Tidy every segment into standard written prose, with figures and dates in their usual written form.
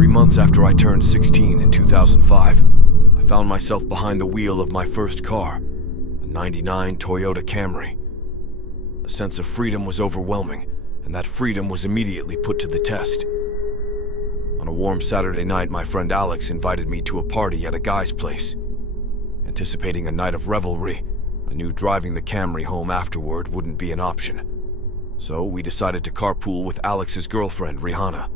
3 months after I turned 16 in 2005, I found myself behind the wheel of my first car, a '99 Toyota Camry. The sense of freedom was overwhelming, and that freedom was immediately put to the test. On a warm Saturday night, my friend Alex invited me to a party at a guy's place. Anticipating a night of revelry, I knew driving the Camry home afterward wouldn't be an option. So we decided to carpool with Alex's girlfriend, Rihanna.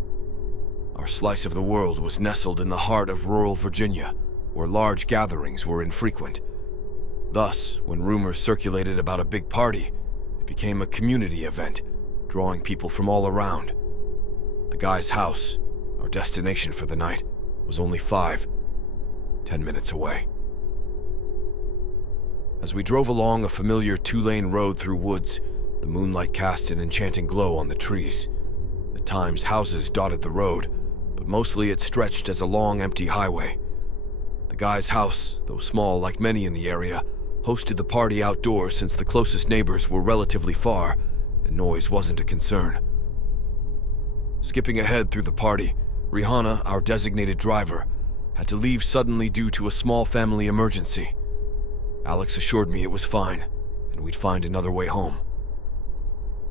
Our slice of the world was nestled in the heart of rural Virginia, where large gatherings were infrequent. Thus, when rumors circulated about a big party, it became a community event, drawing people from all around. The guy's house, our destination for the night, was only 10 minutes away. As we drove along a familiar 2-lane road through woods, the moonlight cast an enchanting glow on the trees. At times, houses dotted the road, but mostly it stretched as a long, empty highway. The guy's house, though small like many in the area, hosted the party outdoors since the closest neighbors were relatively far, and noise wasn't a concern. Skipping ahead through the party, Rihanna, our designated driver, had to leave suddenly due to a small family emergency. Alex assured me it was fine, and we'd find another way home.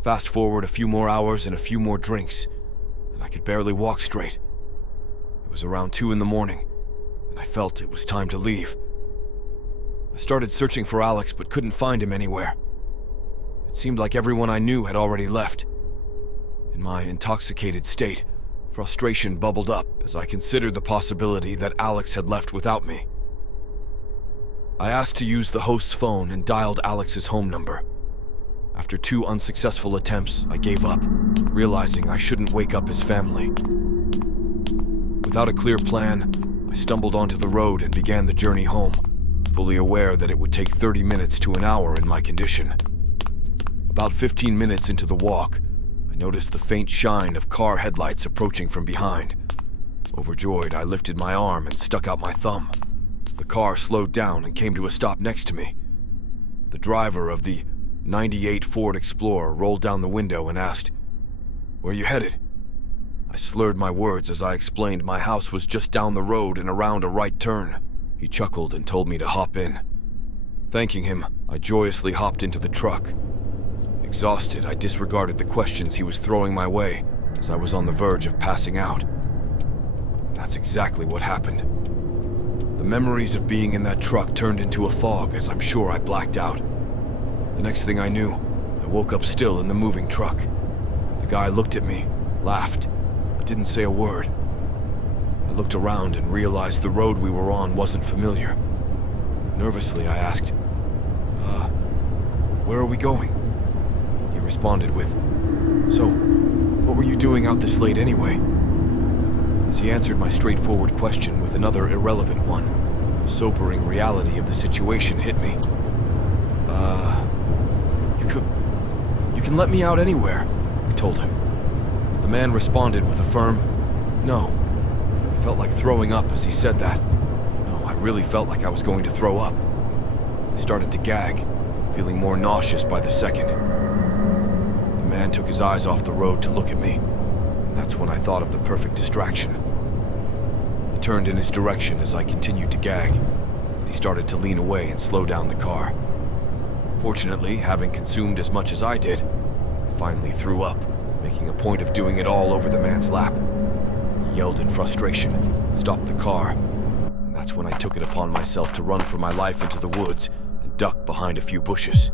Fast forward a few more hours and a few more drinks, and I could barely walk straight. It was around 2 a.m, and I felt it was time to leave. I started searching for Alex but couldn't find him anywhere. It seemed like everyone I knew had already left. In my intoxicated state, frustration bubbled up as I considered the possibility that Alex had left without me. I asked to use the host's phone and dialed Alex's home number. After 2 unsuccessful attempts, I gave up, realizing I shouldn't wake up his family. Without a clear plan, I stumbled onto the road and began the journey home, fully aware that it would take 30 minutes to an hour in my condition. About 15 minutes into the walk, I noticed the faint shine of car headlights approaching from behind. Overjoyed, I lifted my arm and stuck out my thumb. The car slowed down and came to a stop next to me. The driver of the '98 Ford Explorer rolled down the window and asked, "Where are you headed?" I slurred my words as I explained my house was just down the road and around a right turn. He chuckled and told me to hop in. Thanking him, I joyously hopped into the truck. Exhausted, I disregarded the questions he was throwing my way as I was on the verge of passing out. And that's exactly what happened. The memories of being in that truck turned into a fog as I'm sure I blacked out. The next thing I knew, I woke up still in the moving truck. The guy looked at me, laughed, but didn't say a word. I looked around and realized the road we were on wasn't familiar. Nervously, I asked, where are we going?" He responded with, "So, what were you doing out this late anyway?" As he answered my straightforward question with another irrelevant one, the sobering reality of the situation hit me. You can let me out anywhere," I told him. The man responded with a firm, "No." I felt like throwing up as he said that. No, I really felt like I was going to throw up. I started to gag, feeling more nauseous by the second. The man took his eyes off the road to look at me, and that's when I thought of the perfect distraction. I turned in his direction as I continued to gag, and he started to lean away and slow down the car. Fortunately, having consumed as much as I did, I finally threw up, making a point of doing it all over the man's lap. He yelled in frustration, stopped the car, and that's when I took it upon myself to run for my life into the woods and duck behind a few bushes.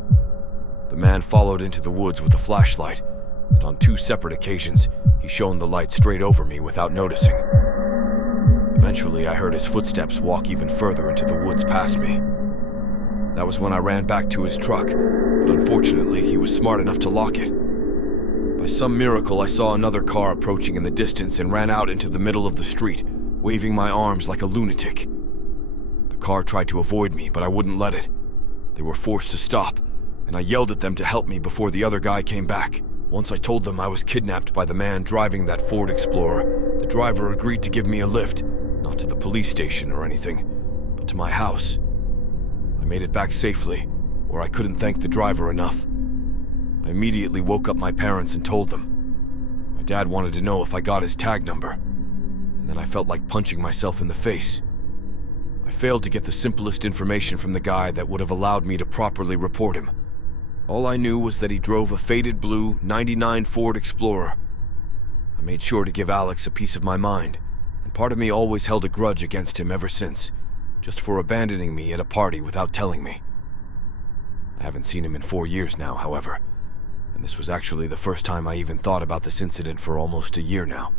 The man followed into the woods with a flashlight, and on 2 separate occasions, he shone the light straight over me without noticing. Eventually, I heard his footsteps walk even further into the woods past me. That was when I ran back to his truck, but unfortunately, he was smart enough to lock it. By some miracle, I saw another car approaching in the distance and ran out into the middle of the street, waving my arms like a lunatic. The car tried to avoid me, but I wouldn't let it. They were forced to stop, and I yelled at them to help me before the other guy came back. Once I told them I was kidnapped by the man driving that Ford Explorer, the driver agreed to give me a lift, not to the police station or anything, but to my house. I made it back safely, where I couldn't thank the driver enough. I immediately woke up my parents and told them. My dad wanted to know if I got his tag number, and and then I felt like punching myself in the face. I failed to get the simplest information from the guy that would have allowed me to properly report him. All I knew was that he drove a faded blue '99 Ford Explorer. I made sure to give Alex a piece of my mind, and part of me always held a grudge against him ever since, just for abandoning me at a party without telling me. I haven't seen him in 4 years now, however, and this was actually the first time I even thought about this incident for almost a year now.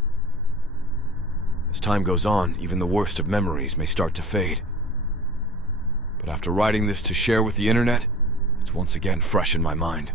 As time goes on, even the worst of memories may start to fade. But after writing this to share with the internet, it's once again fresh in my mind.